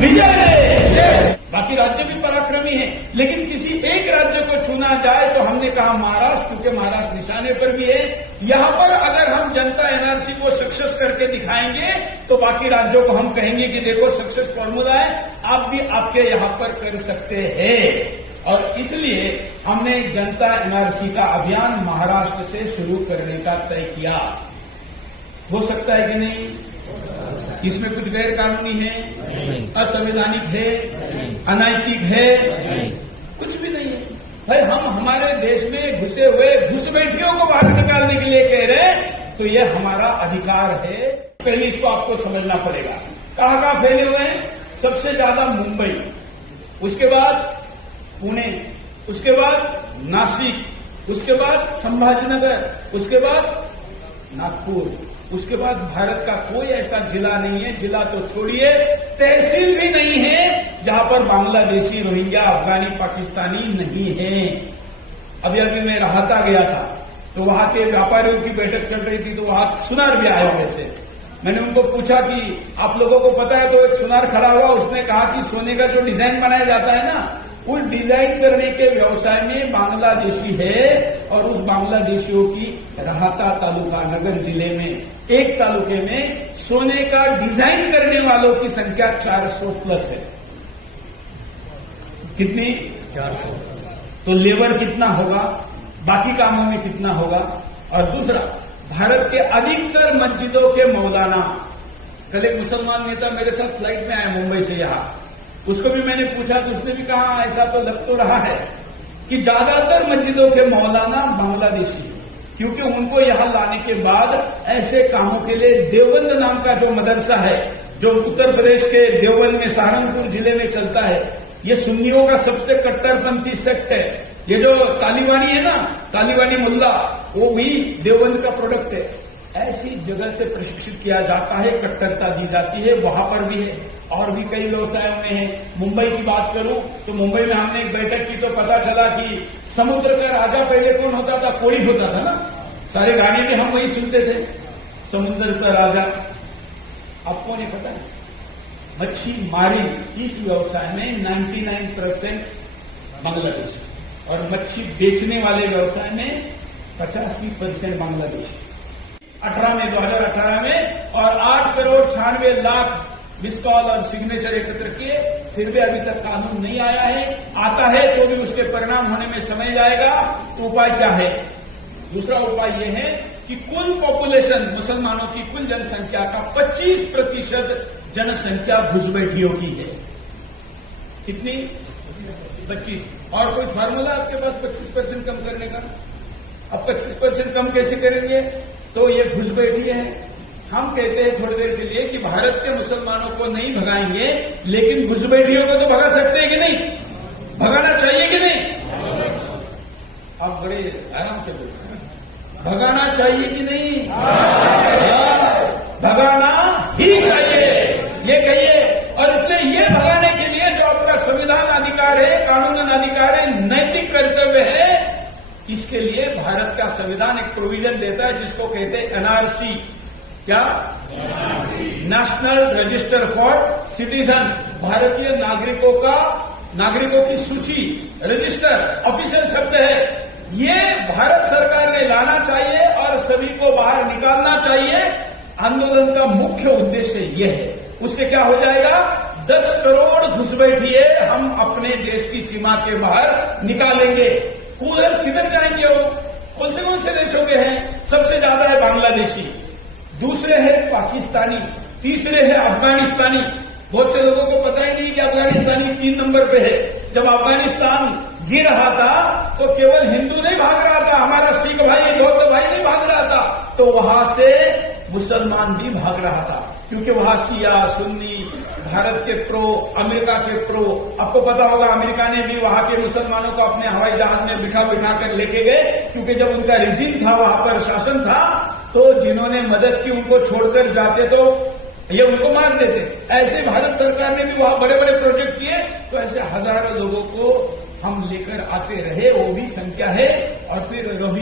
विजय। बाकी राज्य भी पराक्रमी हैं, लेकिन किसी एक राज्य को चुना जाए तो हमने कहा महाराष्ट्र, क्योंकि महाराष्ट्र निशाने पर भी है। यहां पर अगर हम जनता एनआरसी को सक्सेस करके दिखाएंगे तो बाकी राज्यों को हम कहेंगे कि देखो सक्सेस फॉर्मूला है, आप भी आपके यहां पर कर सकते हैं। और इसलिए हमने जनता एनआरसी का अभियान महाराष्ट्र से शुरू करने का तय किया। हो सकता है कि नहीं? इसमें कुछ गैर कानूनी है, असंवैधानिक है, अनैतिक है? कुछ भी नहीं है भाई। हम हमारे देश में घुसे हुए घुसपैठियों को बाहर निकालने के लिए कह रहे हैं, तो यह हमारा अधिकार है। पहले इसको आपको समझना पड़ेगा। कहां कहां फैले हुए हैं? सबसे ज्यादा मुंबई, उसके बाद पुणे, उसके बाद नासिक, उसके बाद संभाजीनगर, उसके बाद नागपुर, उसके बाद भारत का कोई ऐसा जिला नहीं है, जिला तो छोड़िए तहसील भी नहीं है जहां पर बांग्लादेशी, रोहिंग्या, अफगानी, पाकिस्तानी नहीं है। अभी मैं राहता गया था तो वहां के व्यापारियों की बैठक चल रही थी, तो वहां सुनार भी आए हुए थे। मैंने उनको पूछा कि आप लोगों को पता है? तो एक सुनार खड़ा हुआ, उसने कहा कि सोने का जो डिजाइन बनाया जाता है ना, उस डिजाइन करने के व्यवसाय में बांग्लादेशी है। और उस बांग्लादेशियों की राहता तालुका नगर जिले में एक तालुके में सोने का डिजाइन करने वालों की संख्या 400 प्लस है। कितनी? 400। तो लेबर कितना होगा, बाकी कामों में कितना होगा? और दूसरा, भारत के अधिकतर मस्जिदों के मौलाना, कल एक मुसलमान नेता मेरे साथ फ्लाइट में आया मुंबई से यहां, उसको भी मैंने पूछा तो उसने भी कहा ऐसा तो लग तो रहा है कि ज्यादातर मस्जिदों के मौलाना बांग्लादेशी, क्योंकि उनको यहां लाने के बाद ऐसे कामों के लिए देवबंद नाम का जो मदरसा है, जो उत्तर प्रदेश के देवबंद में सहारनपुर जिले में चलता है, ये सुन्नियों का सबसे कट्टरपंथी सेक्ट है। ये जो तालिबानी है ना, तालिबानी मुल्ला, वो भी देवबंद का प्रोडक्ट है। ऐसी जगह से प्रशिक्षित किया जाता है, कट्टरता दी जाती है, वहां पर भी है और भी कई व्यवसायों में है। मुंबई की बात करूं तो मुंबई में हमने एक बैठक की तो पता चला कि समुद्र का राजा पहले कौन होता था? कोई होता था ना, सारे गाने में हम वही सुनते थे, समुद्र का राजा। आपको नहीं पता है? मच्छी मारी इस व्यवसाय में 99% बांग्लादेश, और मच्छी बेचने वाले व्यवसाय में 85% बांग्लादेश। 2018 में और 8,96,00,000 मिस कॉल और सिग्नेचर एकत्र किए, फिर भी अभी तक कानून नहीं आया है। आता है तो भी उसके परिणाम होने में समय जाएगा। तो उपाय क्या है? दूसरा उपाय यह है कि कुल पॉपुलेशन, मुसलमानों की कुल जनसंख्या का 25% जनसंख्या घुसपैठियों की है। कितनी? 25। और कोई फार्मूला आपके पास 25% कम करने का? अब 25% कम कैसे करेंगे? तो ये घुसपैठी है। हम कहते हैं थोड़ी देर के लिए कि भारत के मुसलमानों को नहीं भगाएंगे, लेकिन घुसपैठियों को तो भगा सकते हैं कि नहीं? भगाना चाहिए कि नहीं? आप बड़े आराम से बोलते हैं, भगाना चाहिए कि नहीं? भगाना ही चाहिए, ये कहिए। और इसलिए ये भगाने के लिए जो आपका संविधान अधिकार है, कानून अधिकार है, नैतिक कर्तव्य है, इसके लिए भारत का संविधान एक प्रोविजन देता है जिसको कहते हैं एनआरसी। क्या? नेशनल रजिस्टर फॉर सिटीजन, भारतीय नागरिकों की सूची, रजिस्टर ऑफिशियल शब्द है। ये भारत सरकार ने लाना चाहिए और सभी को बाहर निकालना चाहिए। आंदोलन का मुख्य उद्देश्य यह है। उससे क्या हो जाएगा? 10 करोड़ घुसपैठिए हम अपने देश की सीमा के बाहर निकालेंगे। उधर किधर जाएंगे वो? कौन से देशों के हैं? सबसे ज्यादा है बांग्लादेशी, दूसरे है पाकिस्तानी, तीसरे है अफगानिस्तानी। बहुत से लोगों को पता ही नहीं कि अफगानिस्तानी 3 नंबर पे है। जब अफगानिस्तान गिर रहा था तो केवल हिंदू नहीं भाग रहा था, हमारा सिख भाई, बौद्ध भाई नहीं भाग रहा था, तो वहां से मुसलमान भी भाग रहा था, क्योंकि वहां शिया सुन्नी, भारत के प्रो, अमेरिका के प्रो। आपको पता होगा अमेरिका ने भी वहां के मुसलमानों को अपने हवाई जहाज में बिठा कर लेके गए, क्योंकि जब उनका रिजीम था, वहां पर शासन था, तो जिन्होंने मदद की उनको छोड़कर जाते तो ये उनको मार देते। ऐसे भारत सरकार ने भी वहां बड़े बड़े प्रोजेक्ट किए, तो ऐसे हजारों लोगों को हम लेकर आते रहे, वो भी संख्या है। और फिर